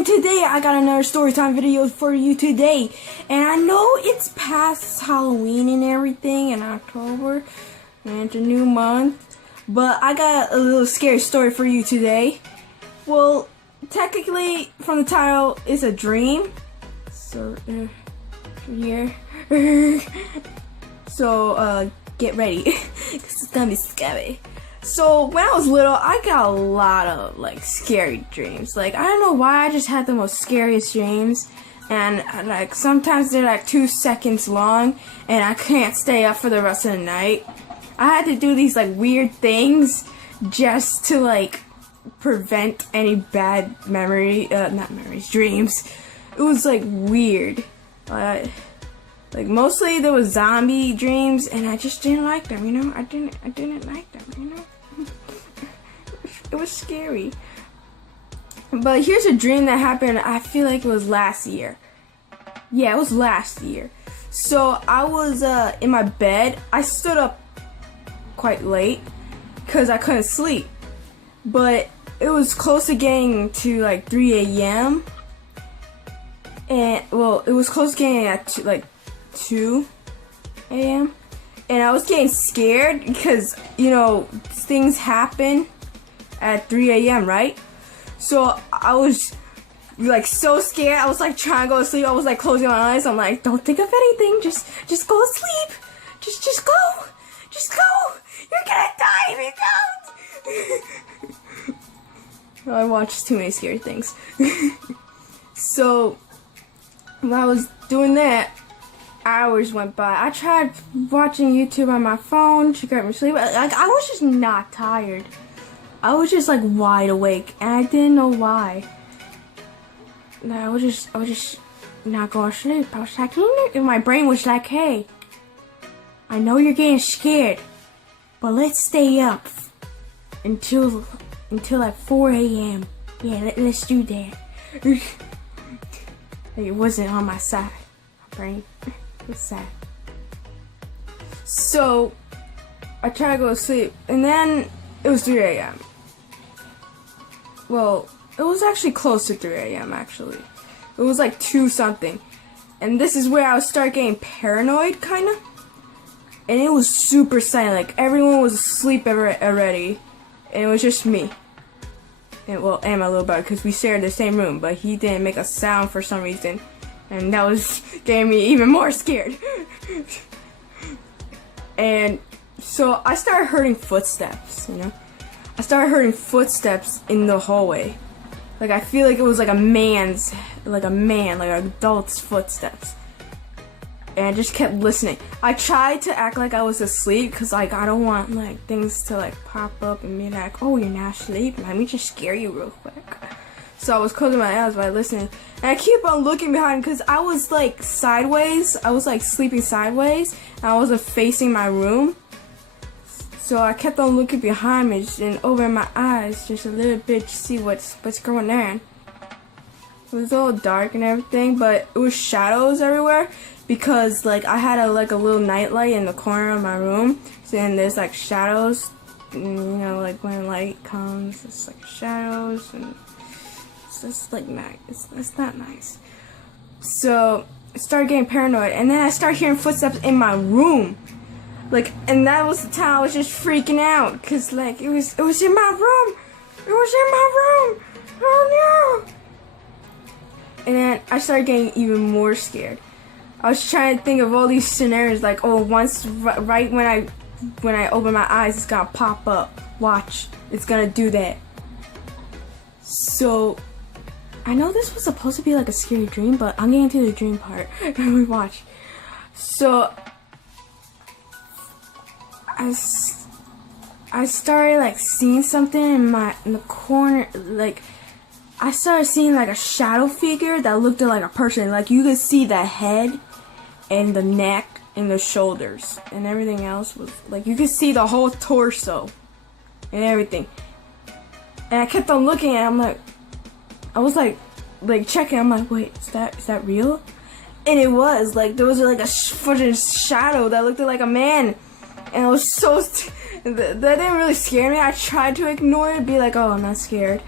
And today I got another storytime video for you today. And I know it's past Halloween and everything in October, and it's a new month, but I got a little scary story for you today. Well, technically from the title, it's a dream. So here. So get ready, 'cause it's gonna be scary. So when I was little, I got a lot of like scary dreams. Like, I don't know why, I just had the most scariest dreams, and like sometimes they're like 2 seconds long, and I can't stay up for the rest of the night. I had to do these like weird things just to like prevent any bad dreams. It was like weird. Like mostly there was zombie dreams, and I just didn't like them, you know? I didn't like them, you know? It was scary. But here's a dream that happened, I feel like it was last year. Yeah, it was last year. So I was in my bed. I stood up quite late because I couldn't sleep. But it was close to getting to like 3 a.m. And, well, it was close to getting at like 2 a.m. and I was getting scared because, you know, things happen at 3 a.m., right? So I was like so scared. I was like trying to go to sleep. I was like closing my eyes. I'm like, don't think of anything. Just go to sleep. Just go. Just go. You're gonna die if you don't. I watched too many scary things. So when I was doing that, hours went by. I tried watching YouTube on my phone to get me sleep. Like, I was just not tired. I was just like wide awake, and I didn't know why. I was just not going to sleep. I was like, and my brain was like, hey, I know you're getting scared, but let's stay up until like 4 a.m. Yeah, let's do that. It wasn't on my side, my brain. It was sad. So I tried to go to sleep, and then it was 3 a.m. Well, it was actually close to 3 a.m. actually. It was like 2 something. And this is where I would start getting paranoid, kinda. And it was super silent. Like, everyone was asleep already. And it was just me. And, well, and my little brother, because we shared the same room. But he didn't make a sound for some reason. And that was getting me even more scared. And so I started hearing footsteps, you know? I started hearing footsteps in the hallway. Like, I feel like it was like like an adult's footsteps. And I just kept listening. I tried to act like I was asleep, because like I don't want like things to like pop up and be like, oh, you're not asleep, let me just scare you real quick. So I was closing my eyes while listening. And I keep on looking behind, because I was like sideways. I was like sleeping sideways. And I wasn't facing my room. So I kept on looking behind me and over my eyes just a little bit to see what's going on. It was all dark and everything, but it was shadows everywhere, because like I had a little nightlight in the corner of my room. So then there's like shadows, and, you know, like when light comes, it's like shadows, and it's like nice. It's not nice. So I started getting paranoid, and then I started hearing footsteps in my room. Like, and that was the time I was just freaking out, cause like it was in my room. It was in my room. Oh no! And then I started getting even more scared. I was trying to think of all these scenarios, like, oh, once right when I open my eyes, it's gonna pop up. Watch, it's gonna do that. So I know this was supposed to be like a scary dream, but I'm getting to the dream part. Watch. So I started like seeing something in the corner. Like, I started seeing like a shadow figure that looked like a person. Like, you could see the head and the neck and the shoulders, and everything else was like, you could see the whole torso and everything. And I kept on looking, and I was like checking. I'm like, wait, is that real? And it was like, there was like a footing shadow that looked like a man. And it was so, that didn't really scare me. I tried to ignore it, be like, oh, I'm not scared.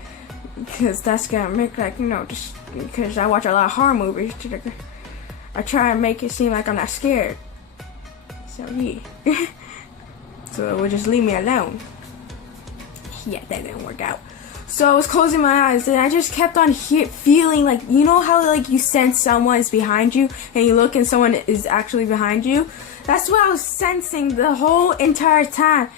Because that's gonna make, like, you know, just because I watch a lot of horror movies. I try and make it seem like I'm not scared. So yeah. So it would just leave me alone. Yeah, that didn't work out. So I was closing my eyes and I just kept on feeling like, you know how like you sense someone is behind you and you look and someone is actually behind you? That's what I was sensing the whole entire time.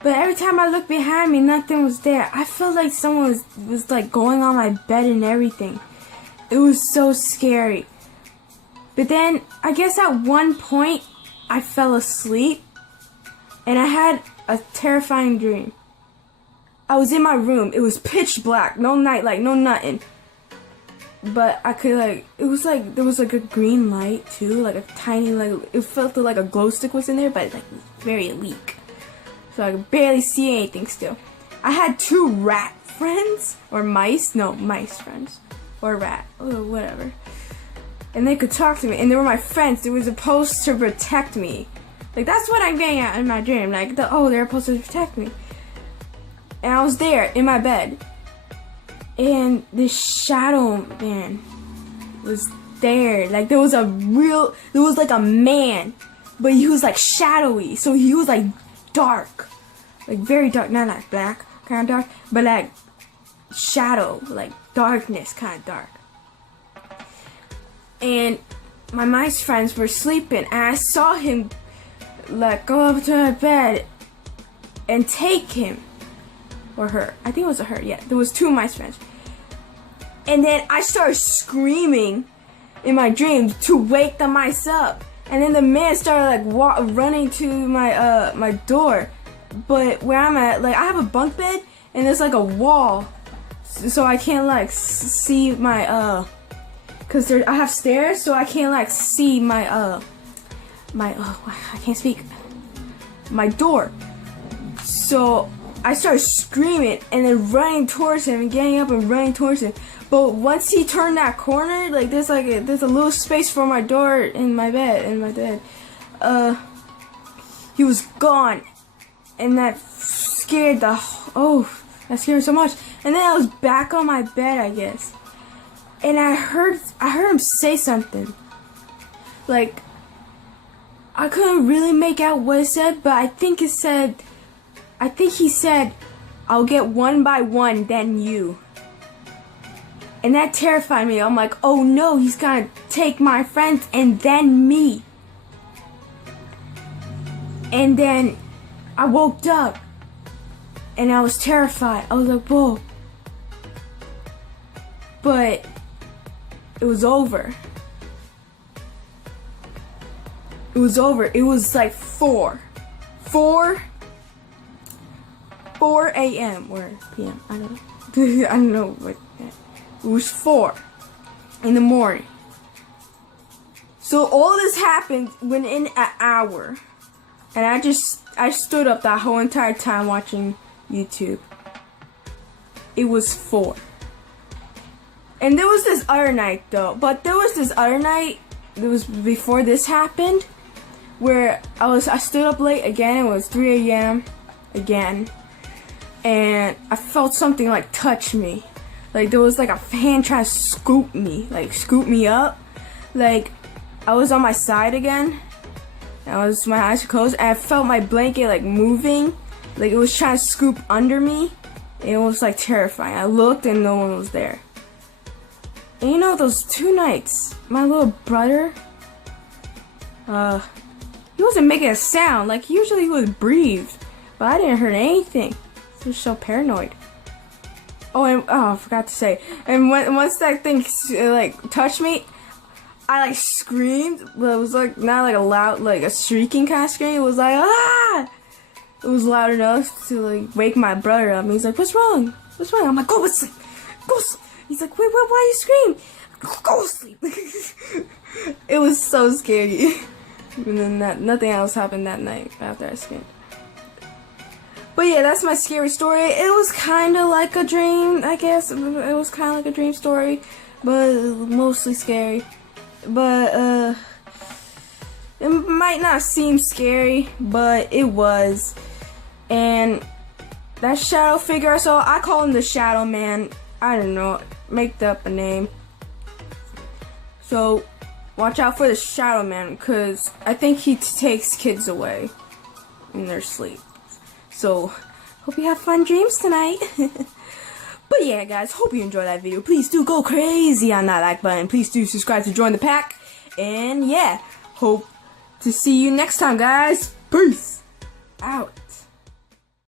But every time I looked behind me, nothing was there. I felt like someone was like going on my bed and everything. It was so scary. But then I guess at one point I fell asleep and I had a terrifying dream. I was in my room. It was pitch black. No night light, no nothing. But I could like, it was like, there was like a green light too. Like a tiny, like, it felt like a glow stick was in there, but like very weak. So I could barely see anything still. I had 2 rat friends. Or mice. No, mice friends. Or rat. Or whatever. And they could talk to me. And they were my friends. They were supposed to protect me. Like, that's what I'm getting at in my dream. Like, they're supposed to protect me. And I was there in my bed. And this shadow man was there. Like, there was like a man. But he was like shadowy. So he was like dark. Like very dark. Not like black kind of dark. But like shadow. Like darkness kind of dark. And my mice friends were sleeping. And I saw him like go up to my bed and take him. Or her. I think it was a her, yeah. There was 2 mice friends. And then I started screaming in my dreams to wake the mice up. And then the man started like running to my my door. But where I'm at, like I have a bunk bed and there's like a wall. So I can't like see my cuz I have stairs, so I can't like see my I can't speak. My door. So I started screaming and then running towards him and getting up and running towards him. But once he turned that corner, like there's a little space for my door in my bed, he was gone. And that scared that scared me so much. And then I was back on my bed, I guess. And I heard him say something. Like I couldn't really make out what it said, but I think he said, I'll get one by one, then you. And that terrified me. I'm like, oh no, he's gonna take my friends and then me. And then I woke up and I was terrified. I was like, whoa. But it was over. It was over. It was like 4 a.m. or p.m. I don't know. I don't know what. It was 4 in the morning. So all this happened within an hour, and I stood up that whole entire time watching YouTube. It was 4. And there was this other night though. But there was this other night. It was before this happened, where I stood up late again. It was 3 a.m. again. And I felt something like touch me. Like there was like a hand trying to scoop me up. Like I was on my side again. My eyes were closed and I felt my blanket like moving. Like it was trying to scoop under me. And it was like terrifying. I looked and no one was there. And you know those 2 nights, my little brother, he wasn't making a sound. Like usually he would breathe. But I didn't hear anything. I was so paranoid. I forgot to say. And once that thing like touched me, I like screamed, but it was like not like a loud, like a shrieking kind of scream. It was like ah! It was loud enough to like wake my brother up. And he's like, "What's wrong? What's wrong?" I'm like, "Go to sleep. Go sleep." He's like, "Wait, why you scream? Go to sleep." It was so scary. And then nothing else happened that night after I screamed. But yeah, that's my scary story. It was kind of like a dream, I guess. It was kind of like a dream story, but mostly scary. But it might not seem scary, but it was. And that shadow figure I saw, I call him the Shadow Man. I don't know, make up a name. So watch out for the Shadow Man, because I think he takes kids away in their sleep. So hope you have fun dreams tonight. But yeah, guys, hope you enjoyed that video. Please do go crazy on that like button. Please do subscribe to join the pack. And yeah, hope to see you next time, guys. Peace out.